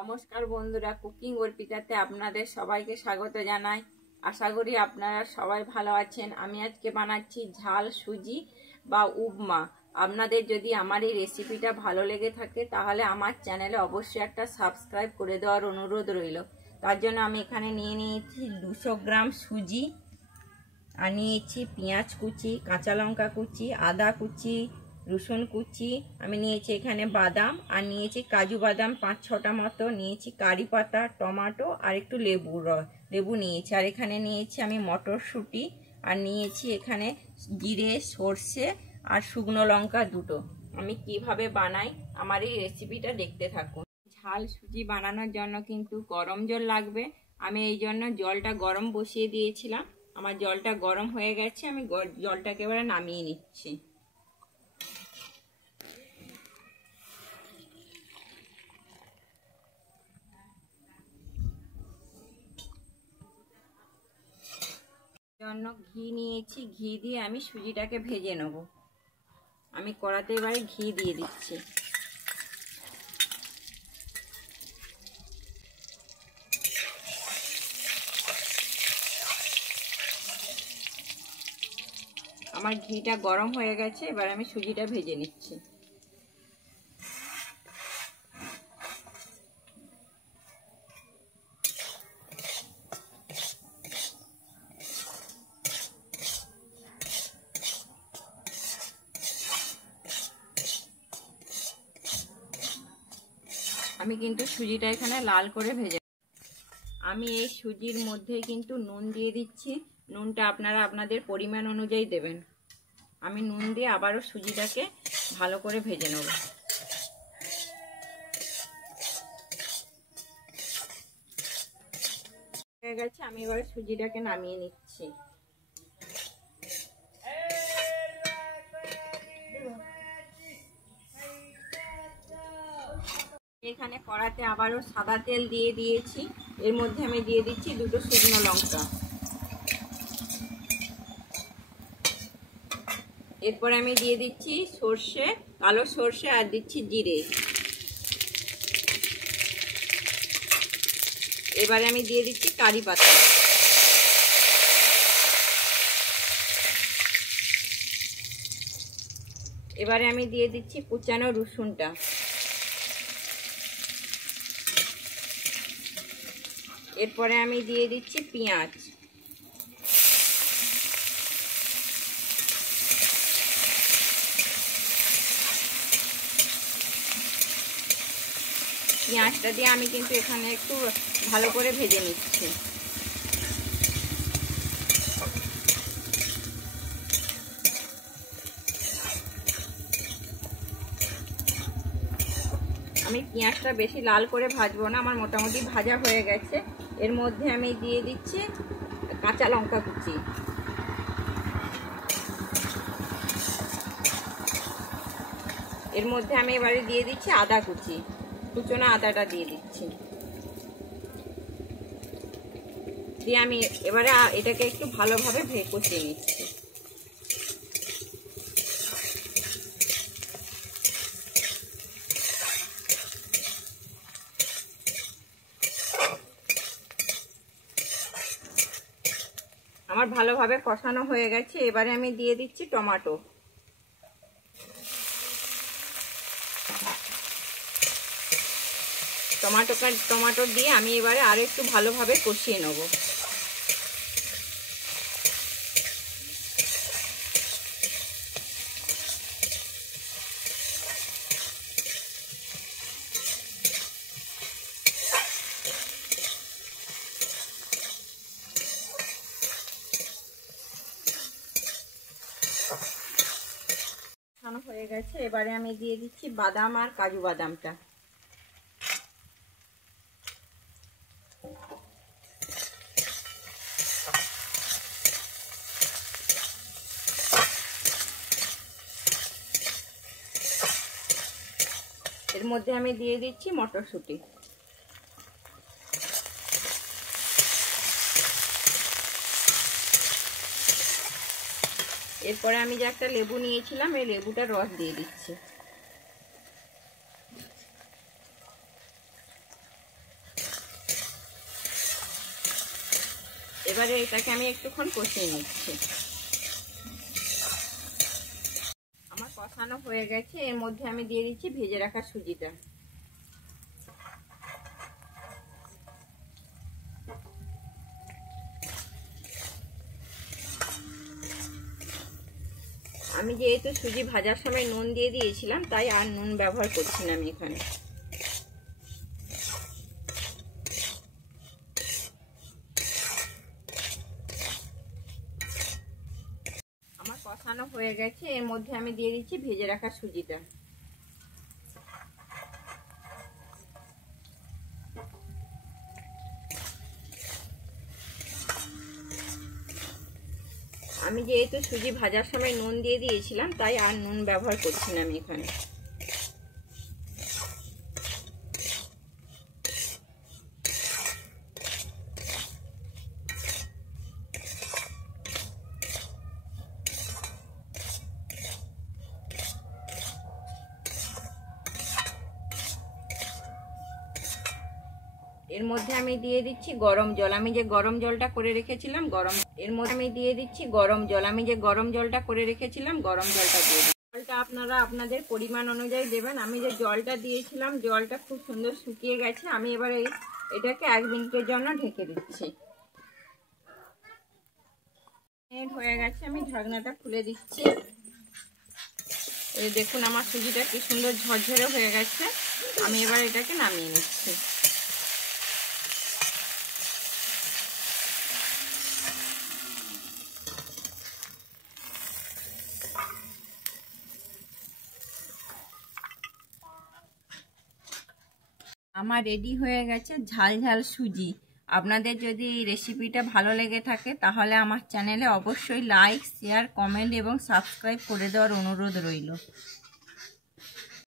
নমস্কার বন্ধুরা, কুকিং অর্পিতাতে আপনাদের সবাইকে স্বাগত জানাই। আশা করি আপনারা সবাই ভালো আছেন। আমি আজকে বানাচ্ছি ঝাল সুজি বা উপমা। আপনাদের যদি আমার এই রেসিপিটা ভালো লেগে থাকে তাহলে আমার চ্যানেলে অবশ্যই একটা সাবস্ক্রাইব করে দেওয়ার অনুরোধ রইল। তার জন্য আমি এখানে নিয়ে নিয়েছি 200 গ্রাম সুজি, আর নিয়েছি পেঁয়াজ কুচি, কাঁচা লঙ্কা কুচি, আদা কুচি, রসুন কুচি। আমি নিয়েছি এখানে বাদাম, আর নিয়েছি কাজু বাদাম 5-6টা মতো, নিয়েছি কারি পাতা, টমেটো আর একটু লেবু নিয়েছি। আর এখানে নিয়েছি আমি মটরশুঁটি, আর নিয়েছি এখানে জিরে, সর্ষে আর শুকনো লঙ্কা দুটো। আমি কিভাবে বানাই আমার এই রেসিপিটা দেখতে থাকুন। ঝাল সুজি বানানোর জন্য কিন্তু গরম জল লাগবে। আমি এই জন্য জলটা গরম বসিয়ে দিয়েছিলাম। আমার জলটা গরম হয়ে গেছে, আমি জলটাকে এবারে নামিয়ে নিচ্ছি। জন্য ঘি নিয়েছি, ঘি দিয়ে আমি সুজিটাকে ভেজে নেব। আমি কড়াতে এবারে ঘি দিয়ে দিচ্ছি। আমার ঘিটা গরম হয়ে গেছে, এবার আমি সুজিটা ভেজে নিচ্ছি। আমি কিন্তু সুজিটা এখানে লাল করে ভেজে, আমি এই সুজির মধ্যে কিন্তু নুন দিয়ে দিচ্ছি। নুনটা আপনারা আপনাদের পরিমাণ অনুযায়ী দেবেন। আমি নুন দিয়ে আবারও সুজিটাকে ভালো করে ভেজে নেব। হয়ে গেছে, আমি এবার সুজিটাকে নামিয়ে নিচ্ছি। এখানে কড়াতে আবারও সাদা তেল দিয়ে দিয়েছি। এর মধ্যে আমি দিয়ে দিচ্ছি 2টো শুকনো লঙ্কা। এরপর আমি দিয়ে দিচ্ছি সর্ষে, কালো সর্ষে, আর দিচ্ছি জিরে। এবারে আমি দিয়ে দিচ্ছি কারি পাতা। এবারে আমি দিয়ে দিচ্ছি কুচানো রসুনটা। এরপরে আমি দিয়ে দিচ্ছি পেঁয়াজ। পেঁয়াজটা দিয়ে আমি কিন্তু এখানে একটু ভালো করে ভেজে নিচ্ছি। আমি পেঁয়াজটা বেশি লাল করে ভাজবো না, আমার মোটামুটি ভাজা হয়ে গেছে। এর মধ্যে আমি দিয়ে দিচ্ছি কাঁচা লঙ্কা কুচি। এর মধ্যে আমি এবারে দিয়ে দিচ্ছি আদা কুচি, কুচনো আদাটা দিয়ে দিচ্ছি। দিয়ে আমি এবারে এটাকে একটু ভালোভাবে কষিয়ে নিচ্ছি। আমার ভালোভাবে কষানো হয়ে গেছে, এবারে আমি দিয়ে দিচ্ছি টমেটো। টমেটো দিয়ে আমি এবারে আরো একটু ভালোভাবে কষিয়ে নেব। হয়ে গেছে, এবারে আমি দিয়ে দিচ্ছি বাদাম আর কাজু বাদামটা। এর মধ্যে আমি দিয়ে দিচ্ছি মটরশুঁটি। এরপরে আমি যে একটা লেবু নিয়েছিলাম, এই লেবুটার রস দিয়ে দিচ্ছি। এবারে এটাকে আমি একটুক্ষণ কষিয়ে নিচ্ছি। আমার কষানো হয়ে গেছে, এর মধ্যে আমি দিয়ে দিচ্ছি ভেজে রাখা সুজিটা। আমি যেহেতু সুজি ভাজার সময় নুন দিয়ে দিয়েছিলাম, তাই আর নুন ব্যবহার করছি না আমি এখানে। আমার কষানো হয়ে গেছে, এর মধ্যে আমি দিয়ে দিচ্ছি ভেজে রাখা সুজিটা। আমি যেহেতু সুজি ভাজার সময় নুন দিয়ে দিয়েছিলাম, তাই আর নুন ব্যবহার করছি না আমি এখানে। এর মধ্যে আমি দিয়ে দিচ্ছি গরম জল। আমি যে গরম জলটা করে রেখেছিলাম, এর মধ্যে আমি দিয়ে দিচ্ছি গরম জল। আমি যে গরম জলটা করে রেখেছিলাম, গরম জলটা দিয়ে দিচ্ছি। জলটা আপনারা আপনাদের পরিমাণ অনুযায়ী দেবেন। আমি যে জলটা দিয়েছিলাম, জলটা খুব সুন্দর শুকিয়ে গেছে। আমি এবার এটাকে 1 মিনিটের জন্য ঢেকে দিচ্ছি। মিনিট হয়ে গেছে, আমি ঢাকনাটা খুলে দিচ্ছি। এই দেখুন আমার সুজিটা কি সুন্দর ঝরঝরে হয়ে গেছে। আমি এবার এটাকে নামিয়ে নিচ্ছি। আমার রেডি হয়ে গেছে ঝাল ঝাল সুজি। আপনাদের যদি এই রেসিপিটা ভালো লেগে থাকে, তাহলে আমার চ্যানেলে অবশ্যই লাইক, শেয়ার, কমেন্ট এবং সাবস্ক্রাইব করে দেওয়ার অনুরোধ রইল।